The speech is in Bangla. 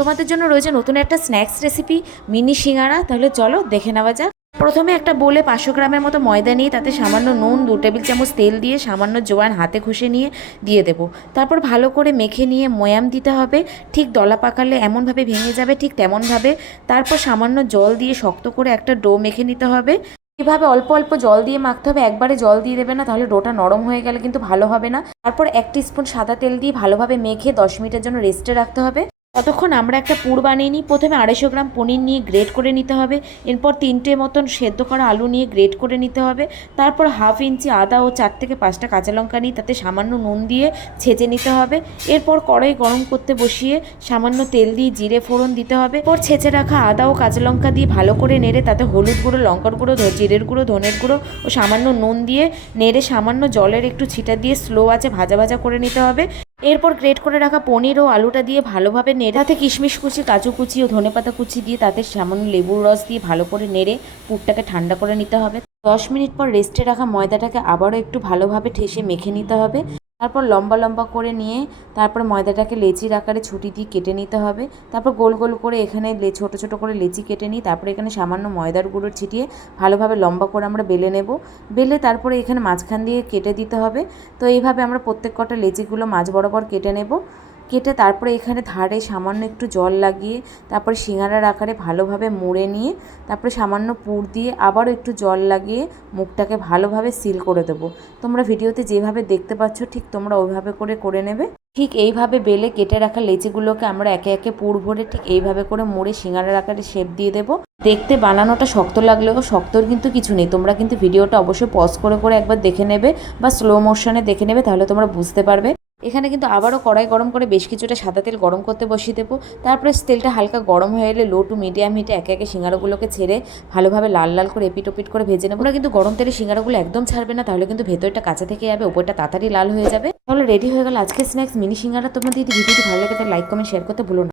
তোমাদের জন্য রয়েছে নতুন একটা স্ন্যাক্স রেসিপি, মিনি সিঙ্গারা। তাহলে চলো দেখে নেওয়া যাক। প্রথমে একটা বোলে 500 গ্রামের মতো ময়দা নিয়ে তাতে সামান্য নুন, 2 টেবিল চামচ তেল দিয়ে সামান্য জোয়ান হাতে ঘষে নিয়ে দিয়ে দেবো। তারপর ভালো করে মেখে নিয়ে ময়াম দিতে হবে। ঠিক দলা পাকালে এমনভাবে ভেঙে যাবে, ঠিক তেমনভাবে। তারপর সামান্য জল দিয়ে শক্ত করে একটা ডো মেখে নিতে হবে। এভাবে অল্প অল্প জল দিয়ে মাখতে হবে, একবারে জল দিয়ে দেবে না, তাহলে ডোটা নরম হয়ে গেলে কিন্তু ভালো হবে না। তারপর 1 টিস্পুন সাদা তেল দিয়ে ভালোভাবে মেখে 10 মিনিটের জন্য রেস্টে রাখতে হবে। ততক্ষণ আমরা একটা পুর বানিয়ে নিই। প্রথমে 250 গ্রাম পনির নিয়ে গ্রেট করে নিতে হবে। এরপর 3টে মতন সেদ্ধ করা আলু নিয়ে গ্রেট করে নিতে হবে। তারপর 1/2 ইঞ্চি আদা ও 4 থেকে 5টা কাঁচা লঙ্কা নিয়ে তাতে সামান্য নুন দিয়ে ছেঁচে নিতে হবে। এরপর কড়াই গরম করতে বসিয়ে সামান্য তেল দিয়ে জিরে ফোড়ন দিতে হবে। এরপর ছেঁচে রাখা আদা ও কাঁচা লঙ্কা দিয়ে ভালো করে নেড়ে তাতে হলুদ গুঁড়ো, লঙ্কার গুঁড়ো, জিরের গুঁড়ো, ধনের গুঁড়ো ও সামান্য নুন দিয়ে নেড়ে সামান্য জলের একটু ছিটা দিয়ে স্লো আঁচে ভাজা ভাজা করে নিতে হবে। এরপর গ্রেট করে রাখা পনির ও আলুটা দিয়ে ভালোভাবে নেড়ে তাতে কিশমিশ কুচি, কাজু কুচি ও ধনেপাতা কুচি দিয়ে তাতে সামান্য লেবুর রস দিয়ে ভালো করে নেড়ে পুরটাকে ঠান্ডা করে নিতে হবে। 10 মিনিট পর রেস্টে রাখা ময়দাটাকে আবারও একটু ভালোভাবে ঠেসে মেখে নিতে হবে। তারপর লম্বা লম্বা করে নিয়ে তারপর ময়দাটাকে লেচির আকারে ছুরি দিয়ে কেটে নিতে হবে। তারপর গোল গোল করে এখানে ছোটো ছোটো করে লেচি কেটে নিই। তারপরে এখানে সামান্য ময়দার গুঁড়ো ছিটিয়ে ভালোভাবে লম্বা করে আমরা বেলে নেব। বেলে তারপরে এখানে মাঝখান দিয়ে কেটে দিতে হবে। তো এইভাবে আমরা প্রত্যেক কটা লেচিগুলো মাঝ বরাবর কেটে নেব। কেটে তারপরে এখানে ধারে সামান্য একটু জল লাগিয়ে তারপরে সিঙ্গারার আকারে ভালোভাবে মুড়ে নিয়ে তারপরে সামান্য পুর দিয়ে আবারও একটু জল লাগিয়ে মুখটাকে ভালোভাবে সিল করে দেবো। তোমরা ভিডিওতে যেভাবে দেখতে পাচ্ছ ঠিক তোমরা ওইভাবে করে নেবে। ঠিক এইভাবে বেলে কেটে রাখা লেচিগুলোকে আমরা একে একে পুর ভরে ঠিক এইভাবে করে মুড়ে সিঙ্গারার আকারে শেপ দিয়ে দেবো। দেখতে বানানোটা শক্ত লাগলেও শক্তর কিন্তু কিছু নেই। তোমরা কিন্তু ভিডিওটা অবশ্যই পজ করে একবার দেখে নেবে বা স্লো মোশনে দেখে নেবে, তাহলে তোমরা বুঝতে পারবে। এখানে কিন্তু আবারও কড়াই গরম করে বেশ কিছুটা সাদা তেল গরম করতে বসিয়ে দেবো। তারপরে তেলটা হালকা গরম হয়ে এলে লো টু মিডিয়াম হিটে একে একে সিঙ্গারাগুলোকে ছেড়ে ভালোভাবে লাল লাল করে এপিট ওপিট করে ভেজে নেবো। কিন্তু গরম তেলে সিঙ্গারাগুলো একদম ছাড়বে না, তাহলে কিন্তু ভেতরটা কাঁচা থেকে যাবে, উপরটা তাড়াতাড়ি লাল হয়ে যাবে। তাহলে রেডি হয়ে গেল আজকে স্ন্যাক্স মিনি সিঙ্গারা। তোমাদের যদি ভিডিওটি ভালো লাগে তাহলে লাইক কমেন্ট শেয়ার করতে ভুলো না।